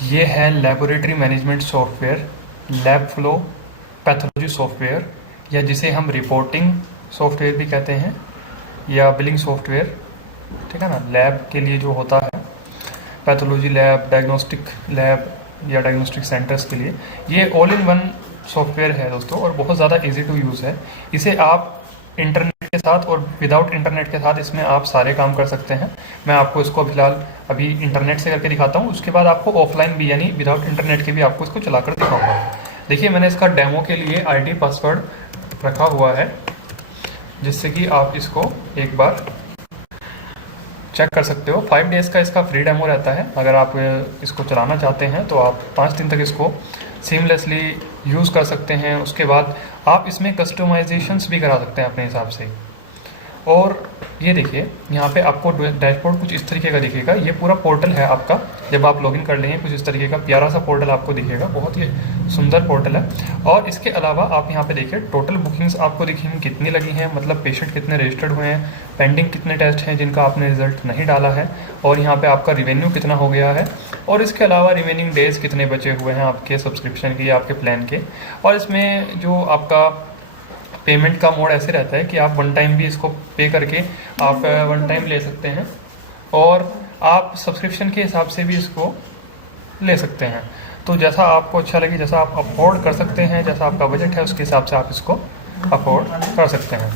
ये है laboratory management software, lab flow pathology software, या जिसे हम रिपोर्टिंग सॉफ्टवेयर भी कहते हैं, या बिलिंग सॉफ्टवेयर, ठीक है ना। लैब के लिए जो होता है, पैथोलॉजी लैब, डायग्नोस्टिक लैब या डायग्नोस्टिक सेंटर्स के लिए, ये ऑल इन वन सॉफ्टवेयर है दोस्तों, और बहुत ज़्यादा इजी टू यूज़ है। इसे आप इंटरनेट के साथ और विदाउट इंटरनेट के साथ इसमें आप सारे काम कर सकते हैं। मैं आपको इसको फिलहाल अभी इंटरनेट से करके दिखाता हूँ, उसके बाद आपको ऑफलाइन भी यानी विदाउट इंटरनेट के भी आपको इसको चलाकर दिखाऊंगा। देखिए, मैंने इसका डेमो के लिए आईडी पासवर्ड रखा हुआ है, जिससे कि आप इसको एक बार चेक कर सकते हो। 5 डेज़ का इसका फ्री डेमो रहता है। अगर आप इसको चलाना चाहते हैं तो आप 5 दिन तक इसको सीमलेसली यूज़ कर सकते हैं। उसके बाद आप इसमें कस्टमाइजेशंस भी करा सकते हैं अपने हिसाब से। और ये देखिए, यहाँ पे आपको डैशबोर्ड कुछ इस तरीके का दिखेगा। ये पूरा पोर्टल है आपका, जब आप लॉगिन कर लेंगे कुछ इस तरीके का प्यारा सा पोर्टल आपको दिखेगा, बहुत ही सुंदर पोर्टल है। और इसके अलावा आप यहाँ पे देखिए टोटल बुकिंग्स आपको दिखेंगी कितनी लगी हैं, मतलब पेशेंट कितने रजिस्टर्ड हुए हैं, पेंडिंग कितने टेस्ट हैं जिनका आपने रिजल्ट नहीं डाला है, और यहाँ पे आपका रिवेन्यू कितना हो गया है, और इसके अलावा रिमेनिंग डेज़ कितने बचे हुए हैं आपके सब्सक्रिप्शन के या आपके प्लान के। और इसमें जो आपका पेमेंट का मोड ऐसे रहता है कि आप वन टाइम भी इसको पे करके आप वन टाइम ले सकते हैं, और आप सब्सक्रिप्शन के हिसाब से भी इसको ले सकते हैं। तो जैसा आपको अच्छा लगे, जैसा आप अफोर्ड कर सकते हैं, जैसा आपका बजट है उसके हिसाब से आप इसको अफोर्ड कर सकते हैं।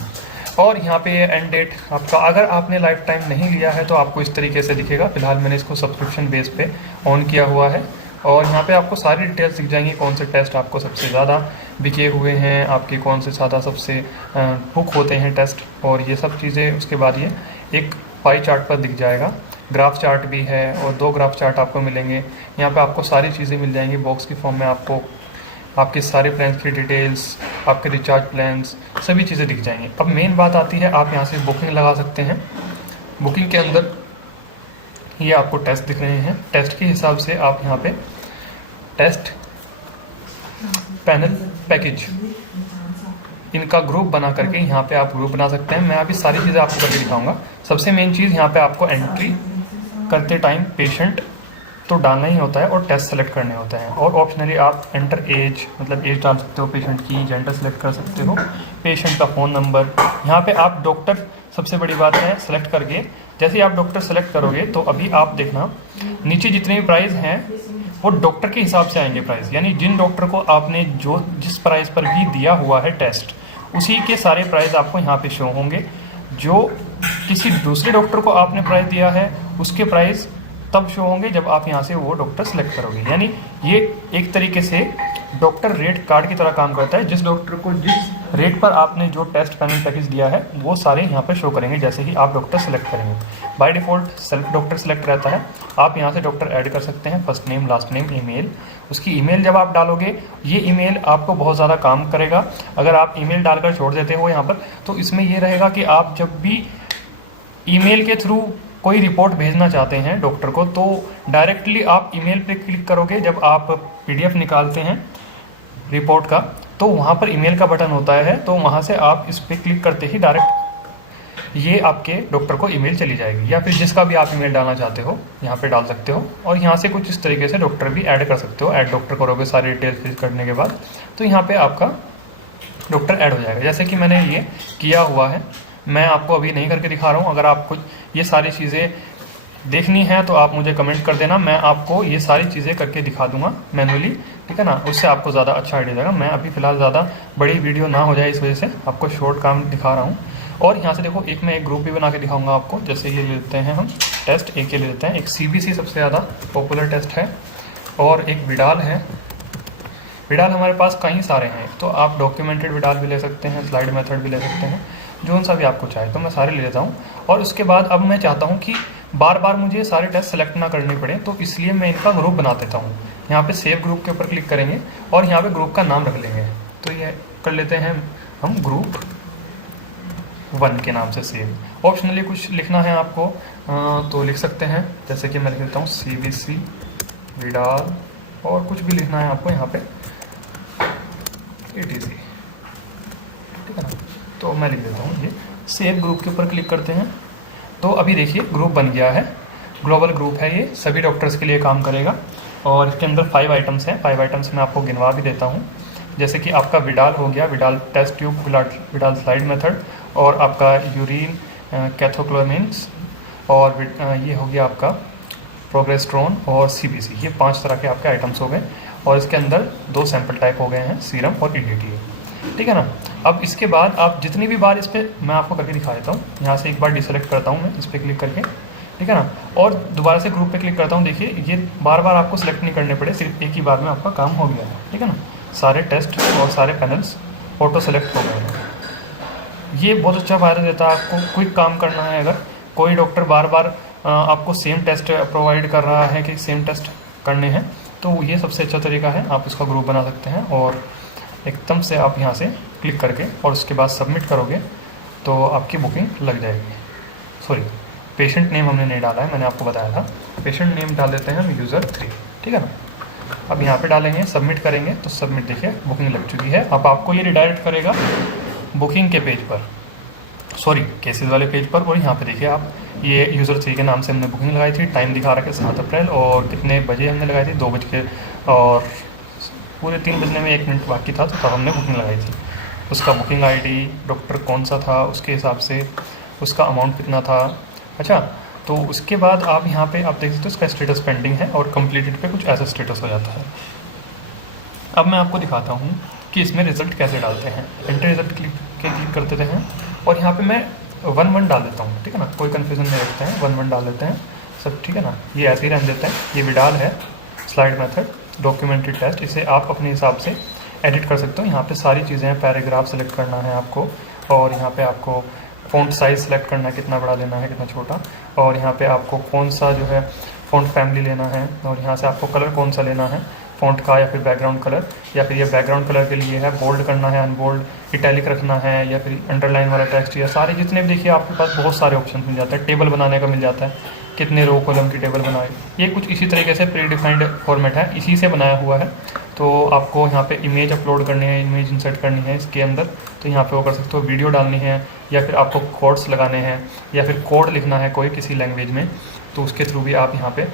और यहाँ पे ये एंड डेट आपका, अगर आपने लाइफ टाइम नहीं लिया है तो आपको इस तरीके से दिखेगा। फिलहाल मैंने इसको सब्सक्रिप्शन बेस पे ऑन किया हुआ है, और यहाँ पे आपको सारी डिटेल्स दिख जाएंगी, कौन से टेस्ट आपको सबसे ज़्यादा बिके हुए हैं, आपके कौन से ज़्यादा सबसे बुक होते हैं टेस्ट, और ये सब चीज़ें। उसके बाद ये एक पाई चार्ट पर दिख जाएगा, ग्राफ चार्ट भी है, और 2 ग्राफ चार्ट आपको मिलेंगे। यहाँ पे आपको सारी चीज़ें मिल जाएंगी बॉक्स की फॉर्म में। आपको आपके सारे प्लान्स की डिटेल्स, आपके रिचार्ज प्लान्स, सभी चीज़ें दिख जाएंगी। अब मेन बात आती है, आप यहाँ से बुकिंग लगा सकते हैं। बुकिंग के अंदर ये आपको टेस्ट दिख रहे हैं, टेस्ट के हिसाब से आप यहाँ पे टेस्ट पैनल पैकेज इनका ग्रुप बना करके यहाँ पे आप ग्रुप बना सकते हैं। मैं अभी सारी चीज़ें आपको करके दिखाऊंगा। सबसे मेन चीज़ यहाँ पे आपको एंट्री करते टाइम पेशेंट तो डालना ही होता है और टेस्ट सेलेक्ट करने होते हैं, और ऑप्शनली आप एंटर एज, मतलब एज डाल सकते हो पेशेंट की, जेंडर सेलेक्ट कर सकते हो, पेशेंट का फ़ोन नंबर। यहाँ पे आप डॉक्टर, सबसे बड़ी बात है, सेलेक्ट करके जैसे ही आप डॉक्टर सेलेक्ट करोगे तो अभी आप देखना नीचे जितने भी प्राइस हैं वो डॉक्टर के हिसाब से आएंगे प्राइस, यानी जिन डॉक्टर को आपने जिस प्राइस पर भी दिया हुआ है टेस्ट, उसी के सारे प्राइस आपको यहाँ पे शो होंगे। जो किसी दूसरे डॉक्टर को आपने प्राइस दिया है उसके प्राइस तब शो होंगे जब आप यहाँ से वो डॉक्टर सेलेक्ट करोगे। यानी ये एक तरीके से डॉक्टर रेट कार्ड की तरह काम करता है। जिस डॉक्टर को जिस रेट पर आपने जो टेस्ट पैनल पैकेज दिया है वो सारे यहाँ पर शो करेंगे जैसे ही आप डॉक्टर सेलेक्ट करेंगे। By default self doctor select रहता है। आप यहाँ से डॉक्टर ऐड कर सकते हैं, first name, last name, email. उसकी ईमेल जब आप डालोगे, ये ईमेल आपको बहुत ज़्यादा काम करेगा। अगर आप ईमेल डालकर छोड़ देते हो यहाँ पर, तो इसमें ये रहेगा कि आप जब भी ईमेल के थ्रू कोई रिपोर्ट भेजना चाहते हैं डॉक्टर को, तो डायरेक्टली आप ईमेल पे क्लिक करोगे। जब आप पीडीएफ निकालते हैं रिपोर्ट का, तो वहाँ पर ईमेल का बटन होता है, तो वहाँ से आप इस पर क्लिक करते ही डायरेक्ट ये आपके डॉक्टर को ईमेल चली जाएगी, या फिर जिसका भी आप ईमेल डालना चाहते हो यहाँ पे डाल सकते हो। और यहाँ से कुछ इस तरीके से डॉक्टर भी ऐड कर सकते हो। ऐड डॉक्टर करोगे सारी डिटेल्स फिल करने के बाद, तो यहाँ पे आपका डॉक्टर ऐड हो जाएगा। जैसे कि मैंने ये किया हुआ है, मैं आपको अभी नहीं करके दिखा रहा हूँ। अगर आपको ये सारी चीज़ें देखनी है तो आप मुझे कमेंट कर देना, मैं आपको ये सारी चीज़ें करके दिखा दूंगा मैनुअली, ठीक है ना। उससे आपको ज़्यादा अच्छा आइडिया जाएगा। मैं अभी फ़िलहाल ज़्यादा बड़ी वीडियो ना हो जाए इस वजह से आपको शॉर्ट काम दिखा रहा हूँ। और यहाँ से देखो, मैं एक ग्रुप भी बना के दिखाऊँगा आपको। जैसे ये ले लेते हैं हम टेस्ट, एक ये ले लेते हैं। एक CBC सबसे ज़्यादा पॉपुलर टेस्ट है, और एक विडाल है। विडाल हमारे पास कई सारे हैं, तो आप डॉक्यूमेंटेड विडाल भी ले सकते हैं, स्लाइड मेथड भी ले सकते हैं, जो सा भी आपको चाहे। तो मैं सारे ले लेता हूँ। और उसके बाद अब मैं चाहता हूँ कि बार बार मुझे सारे टेस्ट सेलेक्ट ना करने पड़े, तो इसलिए मैं इनका ग्रुप बना देता हूँ। यहाँ पे सेव ग्रुप के ऊपर क्लिक करेंगे और यहाँ पे ग्रुप का नाम रख लेंगे। तो ये कर लेते हैं हम ग्रुप 1 के नाम से सेव। ऑप्शनली कुछ लिखना है आपको तो लिख सकते हैं, जैसे कि मैं लिख देता हूँ CBC विडाल, और कुछ भी लिखना है आपको यहाँ पे ATC, ठीक है ना। तो मैं लिख देता हूँ ये। सेव ग्रुप के ऊपर क्लिक करते हैं, तो अभी देखिए ग्रुप बन गया है। ग्लोबल ग्रुप है ये, सभी डॉक्टर्स के लिए काम करेगा। और इसके अंदर 5 आइटम्स हैं। 5 आइटम्स मैं आपको गिनवा भी देता हूँ। जैसे कि आपका विडाल हो गया, Widal test tube, Widal slide method, और आपका यूरिन कैथोक्लोमिन्स, और ये हो गया आपका प्रोगेस्टेरोन और सीबीसी। ये 5 तरह के आपके आइटम्स हो गए, और इसके अंदर 2 सैंपल टाइप हो गए हैं, सीरम और ईडीटी। ठीक है ना। अब इसके बाद आप जितनी भी बार इस पर मैं आपको करके दिखा देता हूँ। यहाँ से एक बार डिसेलेक्ट करता हूँ मैं इस पर क्लिक करके, ठीक है ना, और दोबारा से ग्रुप पे क्लिक करता हूँ। देखिए ये बार बार आपको सेलेक्ट नहीं करने पड़े, सिर्फ एक ही बार में आपका काम हो गया है। ठीक है ना, सारे टेस्ट और सारे पैनल्स ऑटो सेलेक्ट हो गए हैं। ये बहुत अच्छा फ़ायदा देता है आपको। क्विक काम करना है, अगर कोई डॉक्टर बार बार आपको सेम टेस्ट प्रोवाइड कर रहा है कि सेम टेस्ट करने हैं, तो ये सबसे अच्छा तरीका है। आप इसका ग्रुप बना सकते हैं और एकदम से आप यहाँ से क्लिक करके और उसके बाद सबमिट करोगे तो आपकी बुकिंग लग जाएगी। सॉरी, पेशेंट नेम हमने नहीं डाला है, मैंने आपको बताया था। पेशेंट नेम डाल देते हैं हम यूज़र 3। ठीक है ना। अब यहाँ पे डालेंगे, सबमिट करेंगे तो सबमिट, देखिए बुकिंग लग चुकी है। अब आपको ये रिडायरेक्ट करेगा बुकिंग के पेज पर, सॉरी केसेस वाले पेज पर। और यहाँ पे देखिए आप, ये यूज़र 3 के नाम से हमने बुकिंग लगाई थी। टाइम दिखा रहा है 7 अप्रैल, और कितने बजे हमने लगाई थी, 2 बज के, और पूरे 3 बजने में 1 मिनट बाकी था, तो तब हमने बुकिंग लगाई थी। उसका बुकिंग आईडी, डॉक्टर कौन सा था, उसके हिसाब से उसका अमाउंट कितना था। अच्छा, तो उसके बाद आप यहाँ पे आप देख सकते हो इसका स्टेटस पेंडिंग है, और कंप्लीटेड पे कुछ ऐसा स्टेटस हो जाता है। अब मैं आपको दिखाता हूँ कि इसमें रिज़ल्ट कैसे डालते हैं। एंटर रिज़ल्ट क्लिक कर देते हैं, और यहाँ पे मैं 1-1 डाल देता हूँ। ठीक है ना, कोई कन्फ्यूज़न नहीं रखते हैं, 1-1 डाल देते हैं सब। ठीक है ना, ये ऐसे ही रहने देते हैं। ये विडाल है, स्लाइड मेथड, डॉक्यूमेंट्री टेस्ट, इसे आप अपने हिसाब से एडिट कर सकते हो। यहाँ पे सारी चीज़ें हैं, पैराग्राफ सेलेक्ट करना है आपको, और यहाँ पे आपको फ़ॉन्ट साइज़ सेलेक्ट करना है, कितना बड़ा लेना है, कितना छोटा, और यहाँ पे आपको कौन सा जो है फ़ॉन्ट फैमिली लेना है, और यहाँ से आपको कलर कौन सा लेना है फ़ॉन्ट का, या फिर बैकग्राउंड कलर, या फिर ये बैकग्राउंड कलर के लिए है बोल्ड करना है, अनबोल्ड, इटैलिक रखना है, या फिर अंडरलाइन वाला टेक्स्ट, या सारे जितने भी, देखिए आपके पास बहुत सारे ऑप्शन मिल जाते हैं। टेबल बनाने का मिल जाता है, कितने रो कॉलम की टेबल बनाए। ये कुछ इसी तरीके से प्री डिफाइंड फॉर्मेट है, इसी से बनाया हुआ है। तो आपको यहाँ पे इमेज अपलोड करनी है, इमेज इंसर्ट करनी है इसके अंदर, तो यहाँ पे वो कर सकते हो। वीडियो डालनी है, या फिर आपको कोड्स लगाने हैं, या फिर कोड लिखना है कोई किसी लैंग्वेज में, तो उसके थ्रू भी आप यहाँ पे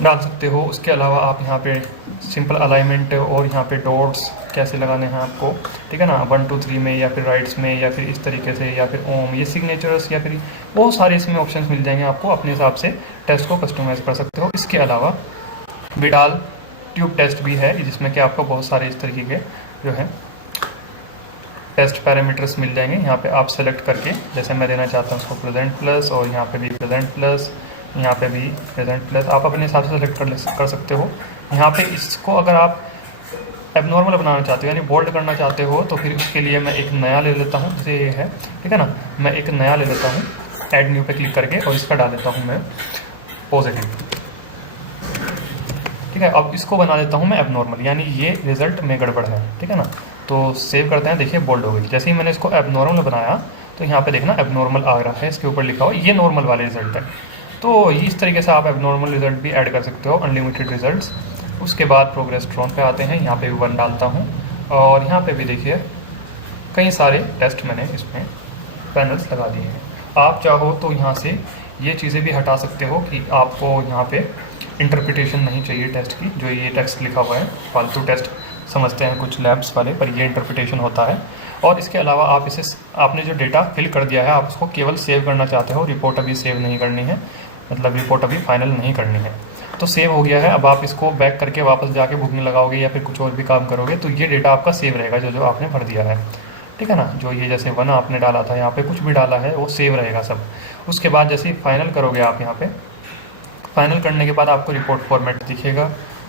डाल सकते हो। उसके अलावा आप यहाँ पे सिंपल अलाइनमेंट और यहाँ पे डॉट्स कैसे लगाने हैं आपको, ठीक है ना, 1 2 3 में, या फिर राइट्स में, या फिर इस तरीके से, या फिर ओम, ये सिग्नेचर्स, या फिर बहुत सारे इसमें ऑप्शंस मिल जाएंगे आपको। अपने हिसाब से टेस्ट को कस्टमाइज़ कर सकते हो। इसके अलावा विडाल ट्यूब टेस्ट भी है, जिसमें कि आपको बहुत सारे इस तरीके के जो है टेस्ट पैरामीटर्स मिल जाएंगे। यहाँ पे आप सेलेक्ट करके, जैसे मैं देना चाहता हूँ उसको प्रेजेंट प्लस, और यहाँ पे भी प्रेजेंट प्लस, यहाँ पे भी प्रेजेंट प्लस, आप अपने हिसाब से सेलेक्ट कर सकते हो। यहाँ पे इसको अगर आप एबनॉर्मल बनाना चाहते हो, यानी बोल्ड करना चाहते हो, तो फिर उसके लिए मैं एक नया ले लेता हूँ, जैसे ये है, ठीक है ना, मैं एक नया ले लेता हूँ, ऐड न्यू पे क्लिक करके, और इसका डाल देता हूँ मैं पॉजिटिव। ठीक है, अब इसको बना देता हूँ मैं एबनॉर्मल, यानी ये रिज़ल्ट में गड़बड़ है। ठीक है ना, तो सेव करते हैं। देखिए बोल्ड हो गई। जैसे ही मैंने इसको एबनॉर्मल बनाया, तो यहाँ पे देखना एबनॉर्मल आ रहा है, इसके ऊपर लिखा हुआ, ये नॉर्मल वाले रिजल्ट है। तो इस तरीके से आप एबनॉर्मल रिजल्ट भी ऐड कर सकते हो, अनलिमिटेड रिजल्ट्स। उसके बाद प्रोगेस्टेरोन पे आते हैं। यहाँ पे भी 1 डालता हूँ, और यहाँ पे भी देखिए कई सारे टेस्ट मैंने इसमें पैनल्स लगा दिए हैं। आप चाहो तो यहाँ से ये चीज़ें भी हटा सकते हो कि आपको यहाँ पे इंटरप्रिटेशन नहीं चाहिए टेस्ट की। जो ये टेक्स्ट लिखा हुआ है, फालतू टेस्ट समझते हैं कुछ लैब्स वाले, पर ये इंटरप्रिटेशन होता है। और इसके अलावा आप इसे, आपने जो डेटा फिल कर दिया है, आप उसको केवल सेव करना चाहते हो, रिपोर्ट अभी सेव नहीं करनी है, मतलब रिपोर्ट अभी फाइनल नहीं करनी है। तो सेव हो गया है। अब आप इसको बैक करके वापस जाके बुकिंग लगाओगे, या फिर कुछ और भी काम करोगे, तो ये डेटा आपका सेव रहेगा, जो आपने भर दिया है। ठीक है ना, जो ये जैसे 1 आपने डाला था, यहाँ पे कुछ भी डाला है, वो सेव रहेगा सब। उसके बाद जैसे ही फाइनल करोगे आप, यहाँ पे फाइनल करने के बाद आपको रिपोर्ट फॉर्मेट दिखेगा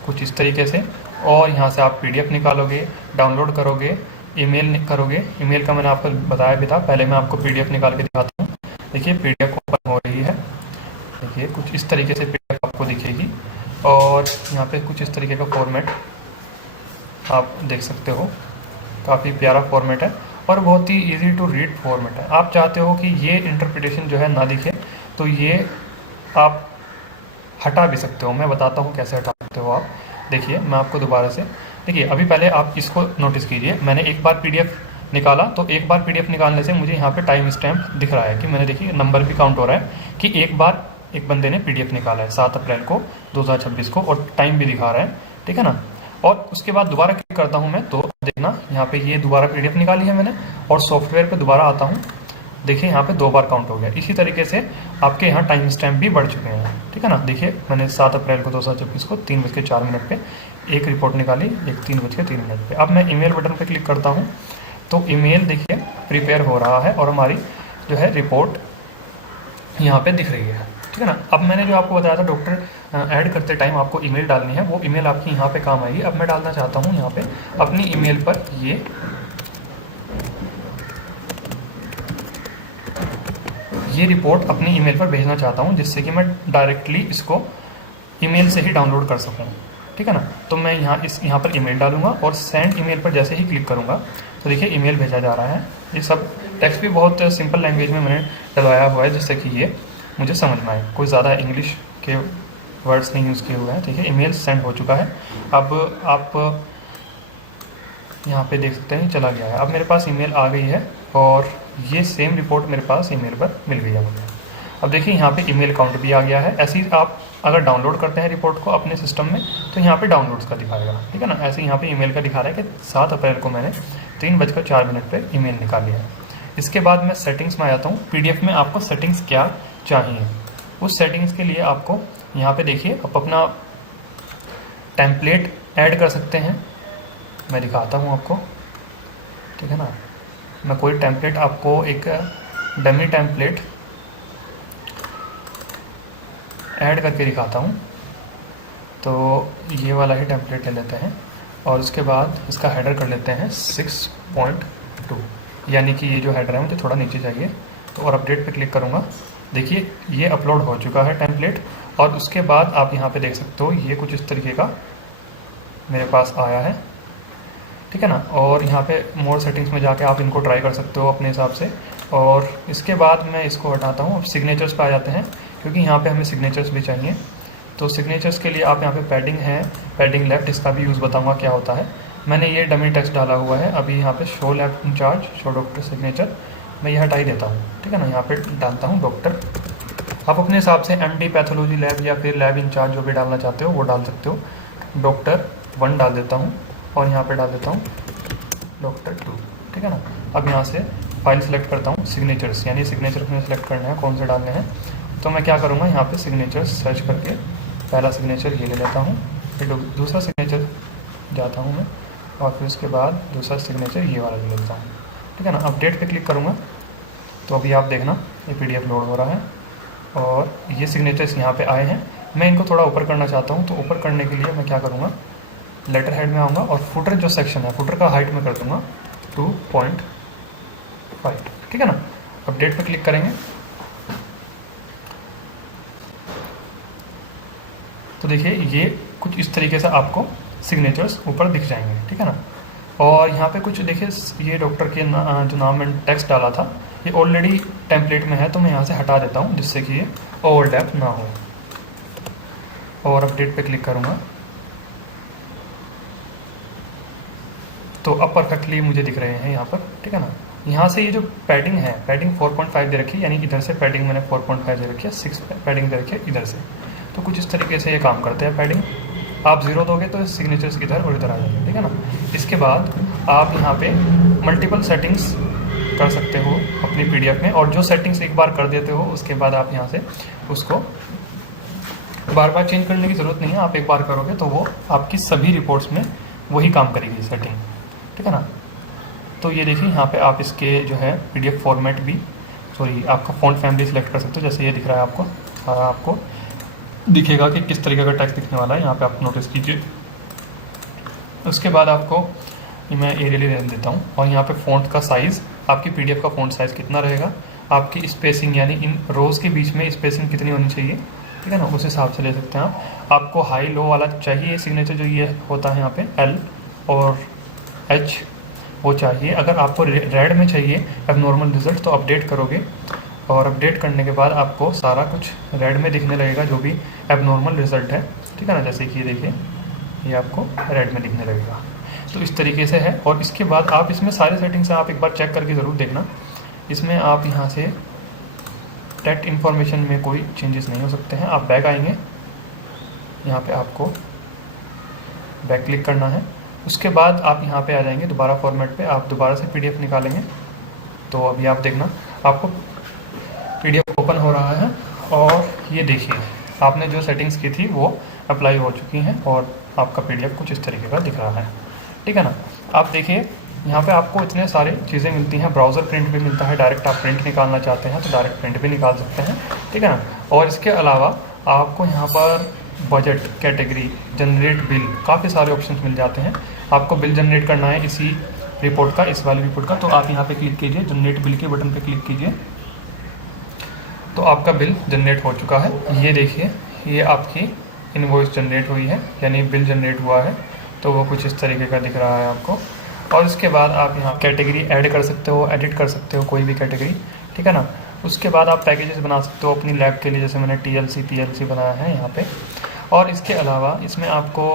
कुछ इस तरीके से, और यहाँ से आप PDF निकालोगे, डाउनलोड करोगे, ईमेल करोगे। ईमेल का मैंने आपको बताया भी था, पहले मैं आपको PDF निकाल के दिखाता हूँ। देखिए PDF ओपन हो रही है, देखिए कुछ इस तरीके से PDF आपको दिखेगी, और यहाँ पे कुछ इस तरीके का फॉर्मेट आप देख सकते हो। काफ़ी प्यारा फॉर्मेट है, और बहुत ही ईजी टू रीड फॉर्मेट है। आप चाहते हो कि ये इंटरप्रिटेशन जो है ना दिखे, तो ये आप हटा भी सकते हो। मैं बताता हूँ कैसे हटा सकते हो आप। देखिए मैं आपको दोबारा से, देखिए अभी पहले आप इसको नोटिस कीजिए, मैंने एक बार PDF निकाला, तो एक बार PDF निकालने से मुझे यहाँ पे टाइम स्टैम्प दिख रहा है कि मैंने, देखिए नंबर भी काउंट हो रहा है कि एक बार एक बंदे ने PDF निकाला है 7 अप्रैल को 2026 को, और टाइम भी दिखा रहा है, ठीक है ना। और उसके बाद दोबारा क्लिक करता हूँ मैं, तो देखना यहाँ पे ये दोबारा PDF निकाली है मैंने, और सॉफ्टवेयर पे दोबारा आता हूँ, देखिए यहाँ पे 2 बार काउंट हो गया। इसी तरीके से आपके यहाँ टाइम स्टैम्प भी बढ़ चुके हैं, ठीक है ना। देखिए मैंने 7 अप्रैल को 2026 को 3:04 पे एक रिपोर्ट निकाली, एक 3:03 पे। अब मैं ईमेल बटन पे क्लिक करता हूँ, तो ईमेल देखिए प्रिपेयर हो रहा है और हमारी जो है रिपोर्ट यहाँ पे दिख रही है, ठीक है ना। अब मैंने जो आपको बताया था डॉक्टर ऐड करते टाइम आपको ईमेल डालनी है, वो ईमेल आपकी यहाँ पे काम आएगी। अब मैं डालना चाहता हूँ यहाँ पे अपनी ईमेल पर ये रिपोर्ट अपनी ईमेल पर भेजना चाहता हूँ, जिससे कि मैं डायरेक्टली इसको ईमेल से ही डाउनलोड कर सकूँ, ठीक है ना। तो मैं यहाँ पर ईमेल डालूंगा और सेंड ईमेल पर जैसे ही क्लिक करूँगा तो देखिए ईमेल भेजा जा रहा है। ये सब टेक्स्ट भी बहुत सिंपल लैंग्वेज में मैंने डलवाया हुआ है, जिससे कि ये मुझे समझ में आए, कोई ज़्यादा इंग्लिश के वर्ड्स नहीं यूज़ किए हुए हैं, ठीक है। ईमेल सेंड हो चुका है। अब आप यहाँ पे देख सकते हैं चला गया है। अब मेरे पास ईमेल आ गई है और ये सेम रिपोर्ट मेरे पास ईमेल पर मिल गई है मुझे। अब देखिए यहाँ पे ईमेल काउंट भी आ गया है। ऐसे ही आप अगर डाउनलोड करते हैं रिपोर्ट को अपने सिस्टम में तो यहाँ पे डाउनलोड्स का दिखाएगा, ठीक है ना। ऐसे यहाँ पे ईमेल का दिखा रहा है कि 7 अप्रैल को मैंने 3:04 पे ईमेल निकाली है। इसके बाद मैं सेटिंग्स में आ जाता हूँ। PDF में आपको सेटिंग्स क्या चाहिए, उस सेटिंग्स के लिए आपको यहाँ पे देखिए आप अपना टेम्पलेट ऐड कर सकते हैं। मैं दिखाता हूँ आपको, ठीक है ना। मैं कोई टेम्पलेट आपको एक डमी टेम्पलेट ऐड करके दिखाता हूँ। तो ये वाला ही टेम्पलेट ले लेते हैं और उसके बाद इसका हेडर कर लेते हैं 6.2, यानी कि ये जो हेडर है मुझे थोड़ा नीचे चाहिए। तो और अपडेट पे क्लिक करूँगा, देखिए ये अपलोड हो चुका है टेम्पलेट। और उसके बाद आप यहाँ पे देख सकते हो ये कुछ इस तरीके का मेरे पास आया है, ठीक है ना। और यहाँ पे मोर सेटिंग्स में जाके आप इनको ट्राई कर सकते हो अपने हिसाब से। और इसके बाद मैं इसको हटाता हूँ। अब सिग्नेचर्स पे आ जाते हैं, क्योंकि यहाँ पे हमें सिग्नेचर्स भी चाहिए। तो सिग्नेचर्स के लिए आप यहाँ पे पैडिंग है, पैडिंग लेफ्ट, इसका भी यूज़ बताऊँगा क्या होता है। मैंने ये डमी टेक्स्ट डाला हुआ है अभी यहाँ पे, show lab in charge, show doctor signature, मैं ये हटा ही देता हूँ, ठीक है ना। यहाँ पे डालता हूँ डॉक्टर। आप अपने हिसाब से MD पैथोलॉजी लैब या फिर लैब इंचार्ज जो भी डालना चाहते हो वो डाल सकते हो। डॉक्टर 1 डाल देता हूँ और यहाँ पे डाल देता हूँ डॉक्टर 2, ठीक है ना। अब यहाँ से फाइल सेलेक्ट करता हूँ सिग्नेचर्स, यानी सिग्नेचर अपने सेलेक्ट करने हैं कौन से डालने हैं। तो मैं क्या करूँगा, यहाँ पे सिग्नेचर्स सर्च करके पहला सिग्नेचर ये ले लेता हूँ, फिर दूसरा सिग्नेचर जाता हूँ मैं, और फिर उसके बाद दूसरा सिग्नेचर ये वाला ले लेता हूँ, ठीक है ना। अपडेट पे क्लिक करूँगा तो अभी आप देखना ये PDF लोड हो रहा है और ये सिग्नेचर्स यहाँ पे आए हैं। मैं इनको थोड़ा ऊपर करना चाहता हूँ, तो ऊपर करने के लिए मैं क्या करूँगा, लेटर हेड में आऊँगा और फुटर जो सेक्शन है, फुटर का हाइट में कर दूँगा 2.5, ठीक है ना। अपडेट पे क्लिक करेंगे तो देखिए ये कुछ इस तरीके से आपको सिग्नेचर्स ऊपर दिख जाएंगे, ठीक है ना। और यहाँ पे कुछ देखिए ये डॉक्टर के जो नाम मैंने टेक्स्ट डाला था ये ऑलरेडी टेम्पलेट में है, तो मैं यहाँ से हटा देता हूँ जिससे कि ये ओवरलैप ना हो। और अपडेट पे क्लिक करूँगा तो अब परफेक्टली मुझे दिख रहे हैं यहाँ पर, ठीक है ना। यहाँ से ये जो पैडिंग है, पैडिंग 4.5 दे रखी है, यानी इधर से पैडिंग मैंने 4.5 दे रखी है, 6 पैडिंग दे रखी है इधर से। तो कुछ इस तरीके से ये काम करते हैं पैडिंग। आप 0 दोगे तो सिग्नेचर्स इधर और इधर आ जाएंगे, ठीक है ना। इसके बाद आप यहाँ पे मल्टीपल सेटिंग्स कर सकते हो अपनी PDF में, और जो सेटिंग्स एक बार कर देते हो उसके बाद आप यहाँ से उसको बार बार चेंज करने की ज़रूरत नहीं है। आप एक बार करोगे तो वो आपकी सभी रिपोर्ट्स में वही काम करेगी सेटिंग, ठीक है ना। तो ये देखिए यहाँ पे आप इसके जो है PDF फॉर्मेट भी, सॉरी आपका फ़ॉन्ट फैमिली सेलेक्ट कर सकते हो, जैसे ये दिख रहा है आपको, सारा आपको दिखेगा कि किस तरीके का टेक्स्ट दिखने वाला है, यहाँ पे आप नोटिस कीजिए। उसके बाद आपको मैं एरियल रहने देता हूँ, और यहाँ पे फ़ॉन्ट का साइज़, आपकी PDF का फ़ॉन्ट साइज़ कितना रहेगा, आपकी स्पेसिंग यानी इन रोज़ के बीच में स्पेसिंग कितनी होनी चाहिए, ठीक है ना, उस हिसाब से ले सकते हैं आप। आपको हाई लो वाला चाहिए सिग्नेचर, जो ये होता है यहाँ पे L और H वो चाहिए। अगर आपको रेड में चाहिए एबनॉर्मल रिजल्ट तो अपडेट करोगे, और अपडेट करने के बाद आपको सारा कुछ रेड में दिखने लगेगा जो भी एबनॉर्मल रिजल्ट है, ठीक है ना। जैसे कि ये देखिए ये आपको रेड में दिखने लगेगा। तो इस तरीके से है। और इसके बाद आप इसमें सारे सेटिंग्स आप एक बार चेक करके ज़रूर देखना। इसमें आप यहाँ से डेट इन्फॉर्मेशन में कोई चेंजेस नहीं हो सकते हैं। आप बैक आएंगे, यहाँ पे आपको बैक क्लिक करना है। उसके बाद आप यहाँ पे आ जाएंगे दोबारा फॉर्मेट पे, आप दोबारा से PDF निकालेंगे। तो अभी आप देखना आपको PDF ओपन हो रहा है और ये देखिए आपने जो सेटिंग्स की थी वो अप्लाई हो चुकी हैं और आपका PDF कुछ इस तरीके का दिख रहा है, ठीक है ना। आप देखिए यहाँ पे आपको इतने सारे चीज़ें मिलती हैं, ब्राउज़र प्रिंट भी मिलता है, डायरेक्ट आप प्रिंट निकालना चाहते हैं तो डायरेक्ट प्रिंट भी निकाल सकते हैं, ठीक है ना। और इसके अलावा आपको यहाँ पर बजट, कैटेगरी, जनरेट बिल, काफ़ी सारे ऑप्शंस मिल जाते हैं। आपको बिल जनरेट करना है इसी रिपोर्ट का, इस वाली रिपोर्ट का, तो आप यहाँ पे क्लिक कीजिए, जनरेट बिल के बटन पे क्लिक कीजिए, तो आपका बिल जनरेट हो चुका है। ये देखिए ये आपकी इनवॉइस जनरेट हुई है, यानी बिल जनरेट हुआ है, तो वो कुछ इस तरीके का दिख रहा है आपको। और उसके बाद आप यहाँ कैटेगरी ऐड कर सकते हो, एडिट कर सकते हो कोई भी कैटेगरी, ठीक है ना। उसके बाद आप पैकेजेस बना सकते हो अपनी लैब के लिए, जैसे मैंने TLC PLC बनाया है यहाँ पे। और इसके अलावा इसमें आपको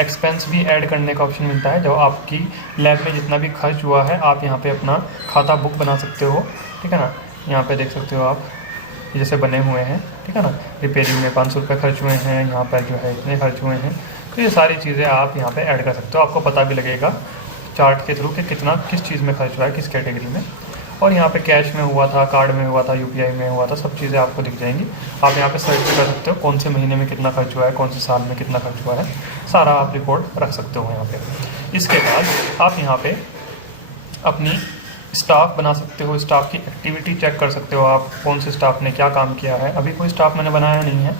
एक्सपेंस भी ऐड करने का ऑप्शन मिलता है। जो आपकी लैब में जितना भी खर्च हुआ है आप यहाँ पे अपना खाता बुक बना सकते हो, ठीक है ना। यहाँ पे देख सकते हो आप जैसे बने हुए हैं, ठीक है ना। रिपेयरिंग में 500 रुपये खर्च हुए हैं, यहाँ पर जो है इतने खर्च हुए हैं, तो ये सारी चीज़ें आप यहाँ पे ऐड कर सकते हो। आपको पता भी लगेगा चार्ट के थ्रू कि कितना किस चीज़ में खर्च हुआ है, किस कैटेगरी में। और यहाँ पे कैश में हुआ था, कार्ड में हुआ था, UPI में हुआ था, सब चीज़ें आपको दिख जाएंगी। आप यहाँ पे सर्च भी कर सकते हो कौन से महीने में कितना खर्च हुआ है, कौन से साल में कितना खर्च हुआ है, सारा आप रिकॉर्ड रख सकते हो यहाँ पे। इसके बाद आप यहाँ पे अपनी स्टाफ बना सकते हो, स्टाफ की एक्टिविटी चेक कर सकते हो, आप कौन से स्टाफ ने क्या काम किया है। अभी कोई स्टाफ मैंने बनाया नहीं है।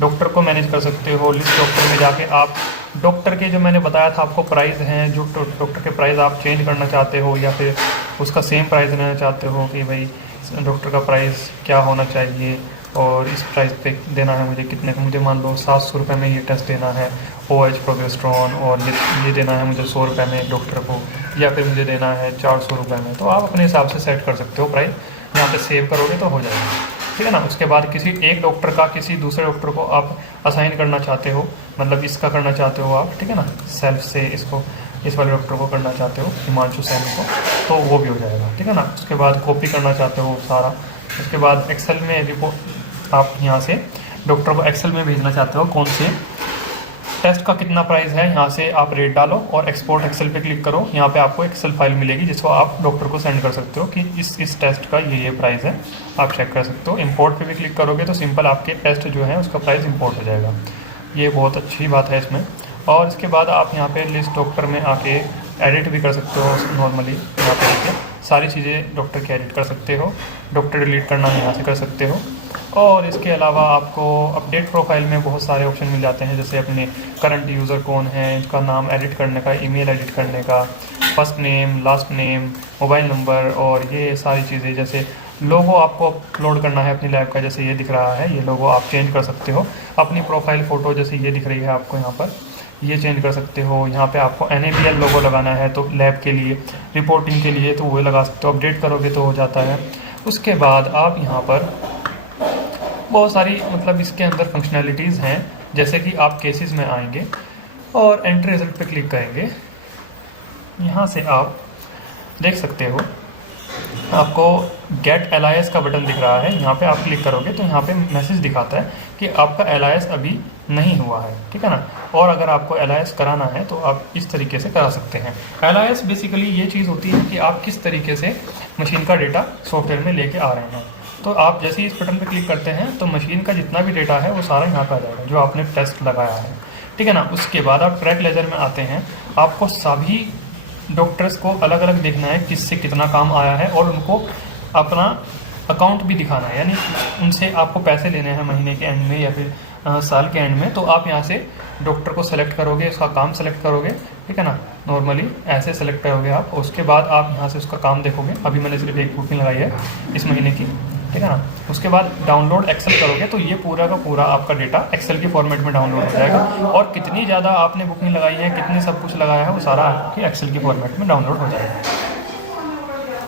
डॉक्टर को मैनेज कर सकते हो, लिस्ट डॉक्टर में जाके आप डॉक्टर के जो मैंने बताया था आपको प्राइस हैं, जो डॉक्टर के प्राइस आप चेंज करना चाहते हो या फिर उसका सेम प्राइस लेना चाहते हो कि भाई डॉक्टर का प्राइस क्या होना चाहिए और इस प्राइस पे देना है मुझे कितने, मुझे मान लो 700 रुपये में ये टेस्ट देना है OH प्रोजेस्टेरोन, और ये देना है मुझे 100 रुपये में डॉक्टर को, या फिर मुझे देना है 400 रुपये में। तो आप अपने हिसाब से सेट कर सकते हो प्राइस, यहाँ पे सेव करोगे तो हो जाएगा, ठीक है ना। उसके बाद किसी एक डॉक्टर का किसी दूसरे डॉक्टर को आप असाइन करना चाहते हो, मतलब इसका करना चाहते हो आप, ठीक है ना, सेल्फ से इसको इस वाले डॉक्टर को करना चाहते हो, हिमांशु सैन को, तो वो भी हो जाएगा, ठीक है ना। उसके बाद कॉपी करना चाहते हो सारा। उसके बाद एक्सेल में रिपोर्ट आप यहाँ से डॉक्टर को एक्सेल में भेजना चाहते हो कौन से टेस्ट का कितना प्राइस है, यहाँ से आप रेट डालो और एक्सपोर्ट एक्सेल पे क्लिक करो। यहाँ पे आपको एक्सेल फाइल मिलेगी जिसको आप डॉक्टर को सेंड कर सकते हो कि इस टेस्ट का ये प्राइस है, आप चेक कर सकते हो। इंपोर्ट पे भी क्लिक करोगे तो सिंपल आपके टेस्ट जो है उसका प्राइस इंपोर्ट हो जाएगा। ये बहुत अच्छी बात है इसमें। और इसके बाद आप यहाँ पे लिस्ट डॉक्टर में आके एडिट भी कर सकते हो नॉर्मली, यहाँ पे देखिए सारी चीज़ें डॉक्टर की एडिट कर सकते हो, डॉक्टर डिलीट करना यहाँ से कर सकते हो। और इसके अलावा आपको अपडेट प्रोफाइल में बहुत सारे ऑप्शन मिल जाते हैं, जैसे अपने करंट यूज़र कौन है, इसका नाम एडिट करने का, ईमेल एडिट करने का, first name, last name, mobile number, और ये सारी चीज़ें। जैसे लोगो आपको अपलोड करना है अपनी लैब का, जैसे ये दिख रहा है, ये लोगो आप चेंज कर सकते हो। अपनी प्रोफाइल फ़ोटो जैसे ये दिख रही है आपको यहाँ पर, ये चेंज कर सकते हो। यहाँ पे आपको NABL लोगो लगाना है तो लैब के लिए, रिपोर्टिंग के लिए तो वो लगा सकते हो, अपडेट करोगे तो हो जाता है। उसके बाद आप यहाँ पर बहुत सारी मतलब इसके अंदर फंक्शनैलिटीज़ हैं, जैसे कि आप केसेस में आएंगे और एंट्री रिजल्ट पे क्लिक करेंगे। यहाँ से आप देख सकते हो आपको गेट LIS का बटन दिख रहा है, यहाँ पे आप क्लिक करोगे तो यहाँ पे मैसेज दिखाता है कि आपका LIS अभी नहीं हुआ है, ठीक है ना। और अगर आपको LIS कराना है तो आप इस तरीके से करा सकते हैं। LIS बेसिकली ये चीज़ होती है कि आप किस तरीके से मशीन का डेटा सॉफ्टवेयर में लेके आ रहे हैं। तो आप जैसे ही इस बटन पर क्लिक करते हैं तो मशीन का जितना भी डेटा है वो सारा यहाँ पर आ जाएगा जो आपने टेस्ट लगाया है, ठीक है ना। उसके बाद आप ट्रैक लेजर में आते हैं, आपको सभी डॉक्टर्स को अलग अलग देखना है किससे कितना काम आया है, और उनको अपना अकाउंट भी दिखाना है, यानी उनसे आपको पैसे लेने हैं महीने के एंड में या फिर साल के एंड में। तो आप यहाँ से डॉक्टर को सेलेक्ट करोगे, उसका काम सेलेक्ट करोगे, ठीक है ना, नॉर्मली ऐसे सेलेक्ट करोगे आप। उसके बाद आप यहाँ से उसका काम देखोगे। अभी मैंने सिर्फ एक बुकिंग लगाई है इस महीने की, ठीक है ना। उसके बाद डाउनलोड एक्सेल करोगे तो ये पूरा का पूरा आपका डेटा एक्सेल के फॉर्मेट में डाउनलोड हो जाएगा, और कितनी ज़्यादा आपने बुकिंग लगाई है, कितनी सब कुछ लगाया है, वो सारा आपके एक्सेल के फॉर्मेट में डाउनलोड हो जाएगा।